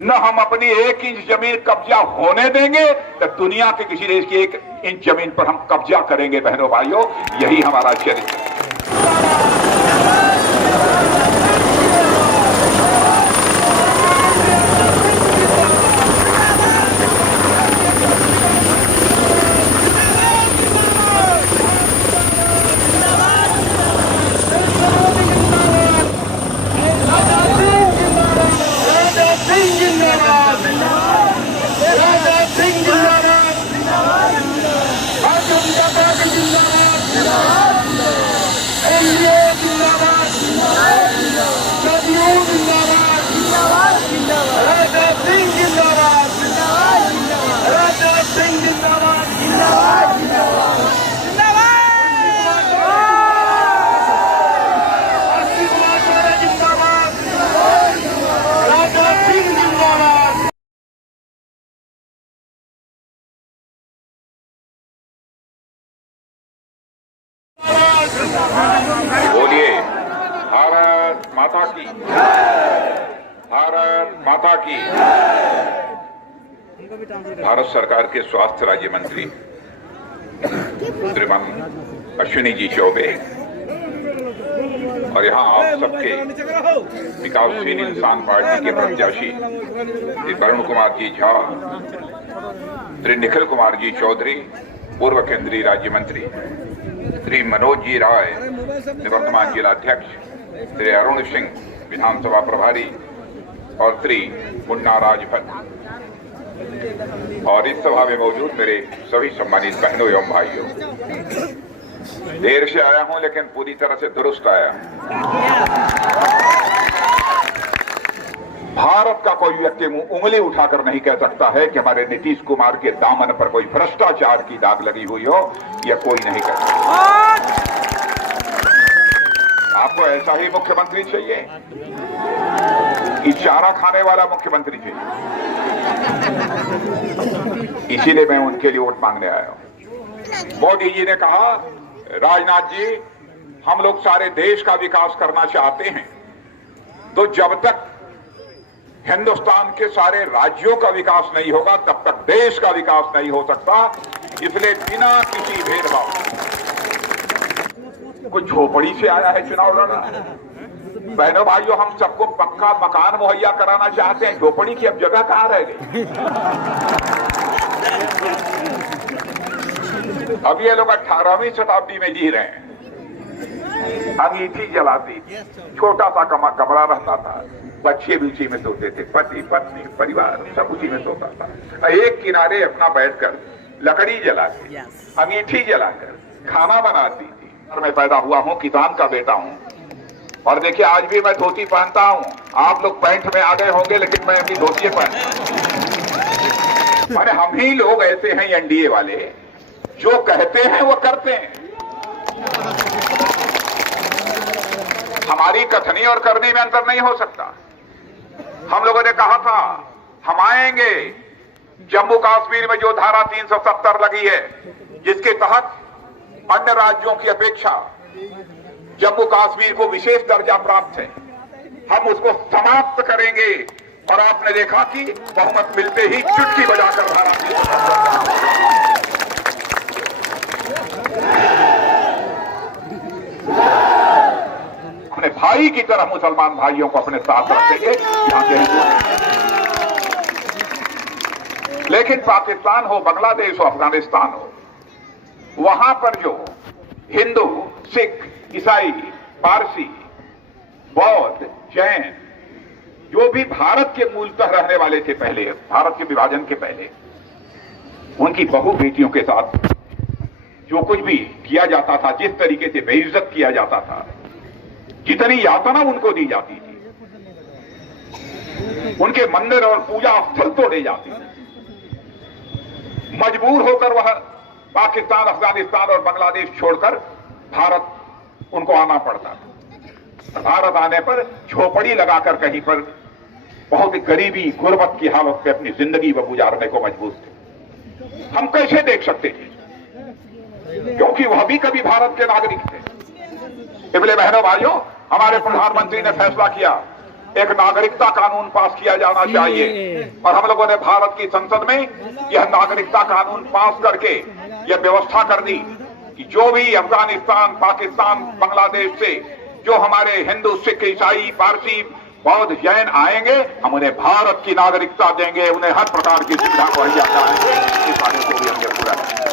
न हम अपनी 1 इंच जमीन कब्जा होने देंगे, तो दुनिया के किसी देश की 1 इंच जमीन पर हम कब्जा करेंगे। बहनों भाइयों, यही हमारा चरित्र है। बोलिए भारत माता की, भारत माता की। भारत सरकार के स्वास्थ्य राज्य मंत्री श्रीमान अश्विनी जी चौबे और यहाँ आप सबके विकासशील इंसान पार्टी के प्रत्याशी श्री वरुण कुमार जी झा, श्री निखिल कुमार जी चौधरी पूर्व केंद्रीय राज्य मंत्री, श्री मनोज जी राय निवर्तमान जिलाध्यक्ष, श्री अरुण सिंह विधानसभा प्रभारी और श्री मुन्ना राजभर और इस सभा में मौजूद मेरे सभी सम्मानित बहनों एवं भाइयों, देर से आया हूं लेकिन पूरी तरह से दुरुस्त आया। भारत का कोई व्यक्ति उंगली उठाकर नहीं कह सकता है कि हमारे नीतीश कुमार के दामन पर कोई भ्रष्टाचार की दाग लगी हुई हो, यह कोई नहीं कर सकता। आपको ऐसा ही मुख्यमंत्री चाहिए कि चारा खाने वाला मुख्यमंत्री चाहिए? इसीलिए मैं उनके लिए वोट मांगने आया हूं। मोदी जी ने कहा, राजनाथ जी, हम लोग सारे देश का विकास करना चाहते हैं, तो जब तक हिंदुस्तान के सारे राज्यों का विकास नहीं होगा तब तक देश का विकास नहीं हो सकता। इसलिए बिना किसी भेदभाव, कोई झोपड़ी से आया है चुनाव लड़ा। बहनों भाइयों, हम सबको पक्का मकान मुहैया कराना चाहते हैं, झोपड़ी की अब जगह कहां रह गई? अब ये लोग 18वीं शताब्दी में जी रहे हैं। अंगीठी जलाती, छोटा सा कमरा रहता था, बच्चे भी उसी में सोते थे, पति पत्नी परिवार सब उसी में सोता था। एक किनारे अपना बैठकर लकड़ी जलाती, अंगीठी जलाकर खाना बनाती थी। और मैं पैदा हुआ हूं, किसान का बेटा हूं, और देखिए आज भी मैं धोती पहनता हूं। आप लोग पैंट में आ गए होंगे, लेकिन मैं अभी धोती पहनता हूं। माने हम ही लोग ऐसे हैं एनडीए वाले, जो कहते हैं वो करते हैं। हमारी कथनी और करनी में अंतर नहीं हो सकता। हम लोगों ने कहा था हम आएंगे, जम्मू कश्मीर में जो धारा 370 लगी है, जिसके तहत अन्य राज्यों की अपेक्षा जम्मू कश्मीर को विशेष दर्जा प्राप्त है, हम उसको समाप्त करेंगे। और आपने देखा कि बहुमत मिलते ही चुटकी बजाकर धारा अपने भाई की तरह मुसलमान भाइयों को अपने साथ रखेंगे यहाँ के हिंदू। लेकिन पाकिस्तान हो, बांग्लादेश हो, अफगानिस्तान हो, वहां पर जो हिंदू, सिख, ईसाई, पारसी, बौद्ध, जैन, जो भी भारत के मूलतः रहने वाले थे पहले, भारत के विभाजन के पहले, उनकी बहू बेटियों के साथ जो कुछ भी किया जाता था, जिस तरीके से बेइज्जत किया जाता था, जितनी यातना उनको दी जाती थी, उनके मंदिर और पूजा स्थल तोड़े जाते थे, मजबूर होकर वह पाकिस्तान, अफगानिस्तान और बांग्लादेश छोड़कर भारत उनको आना पड़ता था। भारत आने पर झोपड़ी लगाकर कहीं पर बहुत ही गरीबी, गुर्बत की हालत में अपनी जिंदगी वो गुजारने को मजबूर थे। हम कैसे देख सकते थे, क्योंकि वह भी कभी भारत के नागरिक थे। इसलिए बहनों भाइयों, हमारे प्रधानमंत्री ने फैसला किया एक नागरिकता कानून पास किया जाना चाहिए। और हम लोगों ने भारत की संसद में यह नागरिकता कानून पास करके यह व्यवस्था कर दी कि जो भी अफगानिस्तान, पाकिस्तान, बांग्लादेश से जो हमारे हिंदू, सिख, ईसाई, पारसी, बौद्ध, जैन आएंगे, हम उन्हें भारत की नागरिकता देंगे, उन्हें हर प्रकार की सुविधा मुहैया कराएंगे। इस बारे को भी हमने पूरा किया।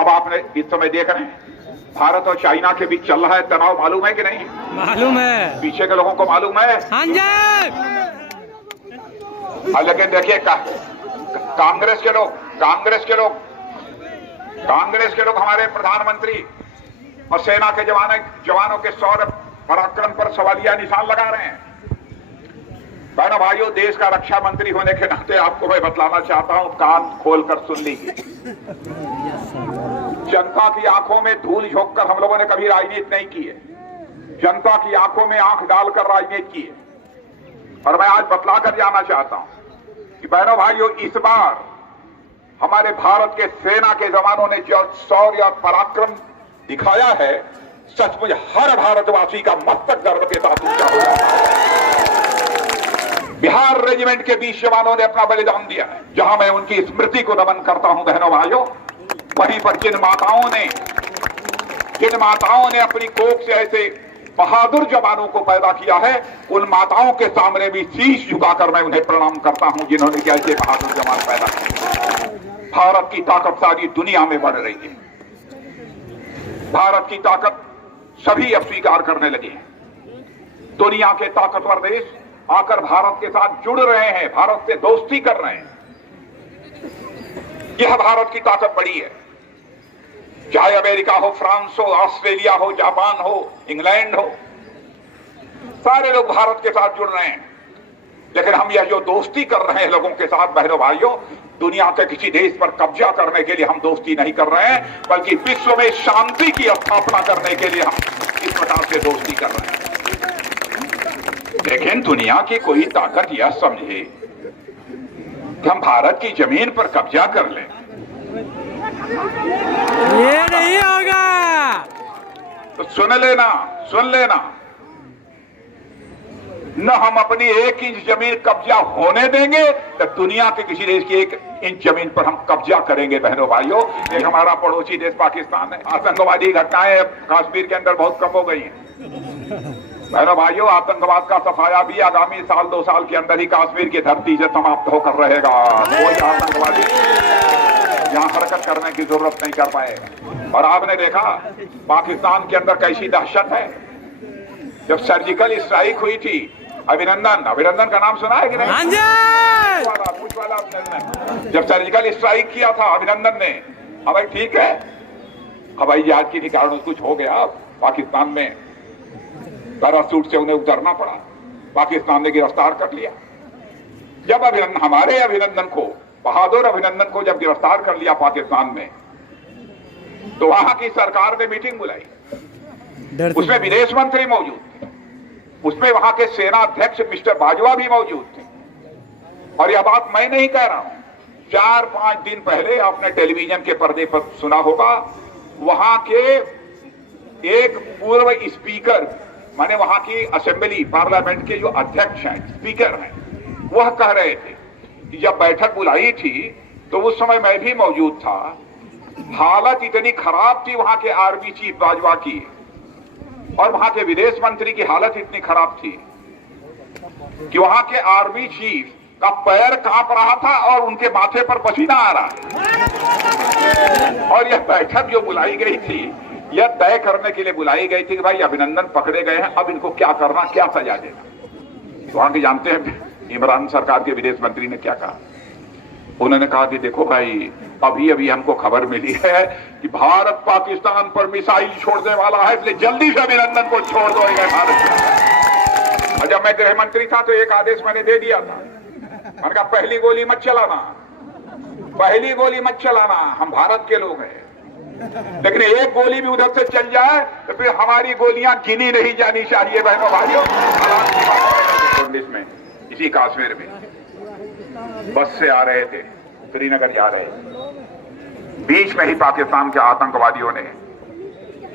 अब आपने इस समय देख रहे हैं भारत और चाइना के बीच चल रहा है तनाव, मालूम है कि नहीं? मालूम है, पीछे के लोगों को मालूम है। हाँ जी। लेकिन देखिए कांग्रेस के लोग हमारे प्रधानमंत्री और सेना के जवानों के शौर्य पराक्रम पर सवालिया निशान लगा रहे हैं। बहनों भाइयों, देश का रक्षा मंत्री होने के नाते आपको मैं बतलाना चाहता हूं, कान खोलकर सुन लीजिए। जनता की आंखों में धूल झोंककर हम लोगों ने कभी राजनीति नहीं की है। जनता की आंखों में आंख डालकर राजनीति की है। और मैं आज बतला कर जाना चाहता हूं कि बहनों भाइयों, इस बार हमारे भारत के सेना के जवानों ने जो शौर्य और पराक्रम दिखाया है, सचमुच हर भारतवासी का मस्तक गर्व के साथ ऊंचा हो जाता है। बिहार रेजिमेंट के 20 जवानों ने अपना बलिदान दिया है, जहां मैं उनकी स्मृति को नमन करता हूं। बहनों भाइयों, वहीं पर जिन माताओं ने अपनी कोख से ऐसे बहादुर जवानों को पैदा किया है, उन माताओं के सामने भी शीश झुकाकर मैं उन्हें प्रणाम करता हूं, जिन्होंने ऐसे बहादुर जवान पैदा किए। भारत की ताकत सारी दुनिया में बढ़ रही है। भारत की ताकत सभी अब स्वीकार करने लगे हैं। दुनिया के ताकतवर देश आकर भारत के साथ जुड़ रहे हैं, भारत से दोस्ती कर रहे हैं। यह भारत की ताकत बड़ी है। चाहे अमेरिका हो, फ्रांस हो, ऑस्ट्रेलिया हो, जापान हो, इंग्लैंड हो, सारे लोग भारत के साथ जुड़ रहे हैं। लेकिन हम यह जो दोस्ती कर रहे हैं लोगों के साथ, बहनों भाइयों, दुनिया के किसी देश पर कब्जा करने के लिए हम दोस्ती नहीं कर रहे हैं, बल्कि विश्व में शांति की स्थापना करने के लिए हम इस प्रकार से दोस्ती कर रहे हैं। लेकिन दुनिया की कोई ताकत यह समझे कि हम भारत की जमीन पर कब्जा कर लें, ये नहीं होगा। तो सुन लेना, न हम अपनी 1 इंच जमीन कब्जा होने देंगे, तो दुनिया के किसी देश की 1 इंच जमीन पर हम कब्जा करेंगे। बहनों भाइयों, एक हमारा पड़ोसी देश पाकिस्तान है। आतंकवादी घटनाएं कश्मीर के अंदर बहुत कम हो गई हैं। बहनों भाइयों, आतंकवाद का सफाया भी आगामी साल 2 साल के अंदर ही कश्मीर की धरती से समाप्त होकर रहेगा। कोई आतंकवादी यहां हरकत करने की जरूरत नहीं कर पाएगा। और आपने देखा पाकिस्तान के अंदर कैसी दहशत है। जब सर्जिकल स्ट्राइक हुई थी, अभिनंदन का नाम सुना है कि नहीं? पूछ वाला अभिनंदन, जब सर्जिकल स्ट्राइक किया था अभिनंदन ने, अब भाई ठीक है, हवाई जहाज के कारण कुछ हो गया पाकिस्तान में, पैराशूट से उन्हें उतरना पड़ा, पाकिस्तान ने गिरफ्तार कर लिया। जब हमारे अभिनंदन को, बहादुर अभिनंदन को जब गिरफ्तार कर लिया पाकिस्तान में, तो वहां की सरकार ने मीटिंग बुलाई। उसमें विदेश मंत्री मौजूद थे, उसमें वहां के सेना अध्यक्ष मिस्टर बाजवा भी मौजूद थे। और यह बात मैं नहीं कह रहा हूं, 4-5 दिन पहले आपने टेलीविजन के पर्दे पर सुना होगा, वहां के एक पूर्व स्पीकर, माने वहां की असेंबली, पार्लियामेंट के जो अध्यक्ष हैं, स्पीकर हैं, वह कह रहे थे कि जब बैठक बुलाई थी तो उस समय मैं भी मौजूद था। हालत इतनी खराब थी वहां के आर्मी चीफ बाजवा की, और वहां के विदेश मंत्री की हालत इतनी खराब थी कि वहां के आर्मी चीफ का पैर कांप रहा था और उनके माथे पर पसीना आ रहा है। और यह बैठक जो बुलाई गई थी, यह तय करने के लिए बुलाई गई थी कि भाई अभिनंदन पकड़े गए हैं, अब इनको क्या करना, क्या सजा देना। वहां के जानते हैं इमरान सरकार के विदेश मंत्री ने क्या कहा? उन्होंने कहा कि देखो भाई, अभी हमको खबर मिली है कि भारत पाकिस्तान पर मिसाइल छोड़ने वाला है, इसलिए जल्दी से अभिनंदन को छोड़ दो भारत। और जब मैं गृह मंत्री था तो एक आदेश मैंने दे दिया था, मैंने कहा पहली गोली मत चलाना, हम भारत के लोग हैं। लेकिन एक गोली भी उधर से चल जाए तो फिर हमारी गोलियां गिनी नहीं जानी चाहिए। बहनों भाइयों, में इसी कश्मीर में बस से आ रहे थे, श्रीनगर जा रहे थे, बीच में ही पाकिस्तान के आतंकवादियों ने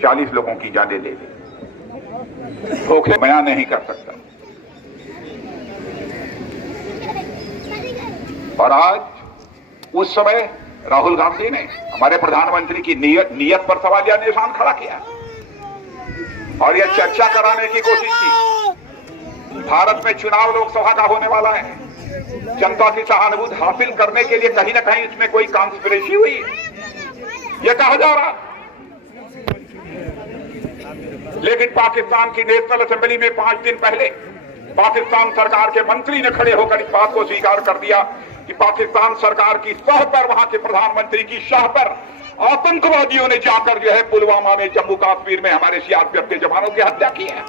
40 लोगों की जानें ले ली। धोखे बयान नहीं कर सकता। और आज उस समय राहुल गांधी ने हमारे प्रधानमंत्री की नीयत पर सवालिया निशान खड़ा किया और यह चर्चा कराने की कोशिश की। भारत में चुनाव लोकसभा का होने वाला है, जनता की सहानुभूति हासिल करने के लिए कहीं ना कहीं इसमें कोई कॉन्स्पिरेसी हुई है, यह कहा जा रहा। लेकिन पाकिस्तान की नेशनल असेंबली में 5 दिन पहले पाकिस्तान सरकार के मंत्री ने खड़े होकर इस बात को स्वीकार कर दिया कि पाकिस्तान सरकार की सह पर, वहां के प्रधानमंत्री की शाह पर आतंकवादियों ने जाकर जो है पुलवामा में, जम्मू कश्मीर में हमारे सीआरपीएफ के जवानों की हत्या की है।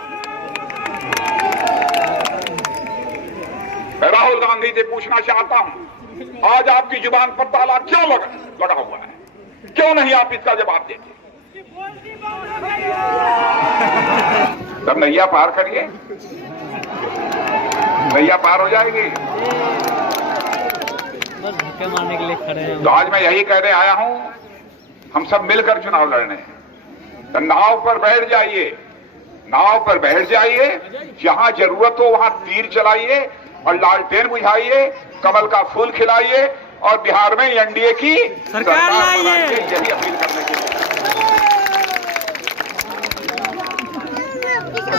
मैं राहुल गांधी से पूछना चाहता हूं, आज आपकी जुबान पर ताला क्यों लगा हुआ है? क्यों नहीं आप इसका जवाब देते? तब नैया पार करिए, नैया पार हो जाएगी। बस धक्के मारने के लिए खड़े हैं। तो आज मैं यही कहने आया हूं, हम सब मिलकर चुनाव लड़ने हैं। तो नाव पर बैठ जाइए, नाव पर बैठ जाइए, जहां जरूरत हो वहां तीर चलाइए और लालटेन बुझाइए, कमल का फूल खिलाइए और बिहार में एनडीए की सरकार लाइए। यही अपील करने के लिए।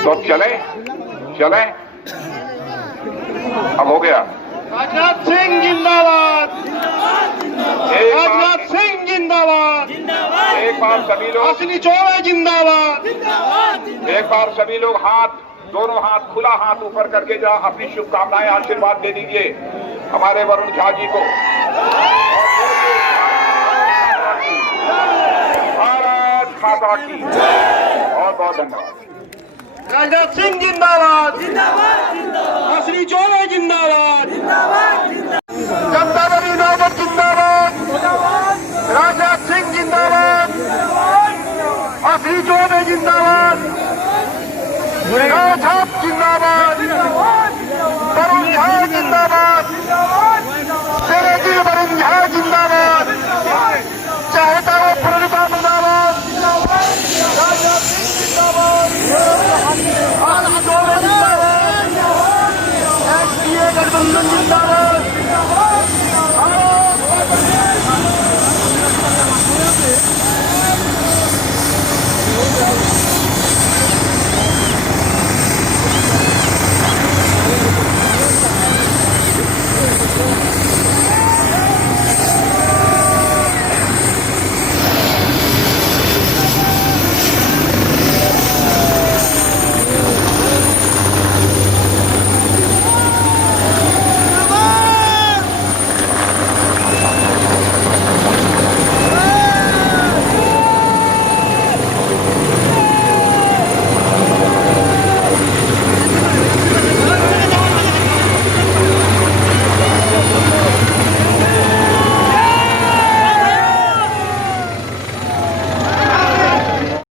तो अब चले अब हो गया। राजनाथ सिंह जिंदाबाद, राजनाथ सिंह जिंदाबाद, एक बार सभी लोग, असली चौबे जिंदाबाद। एक बार सभी लोग दोनों हाथ खुला हाथ ऊपर करके जा अपनी शुभकामनाएं, आशीर्वाद दे दीजिए हमारे वरुण झा जी को। भारत माता की बहुत बहुत धन्यवाद। राजनाथ सिंह जिंदाबाद, असली चौबे जिंदाबाद, जनता दल यूनाइटेड जिंदाबाद, राजनाथ सिंह जिंदाबाद, असली चौबे जिंदाबाद, छाप जिंदाबाद।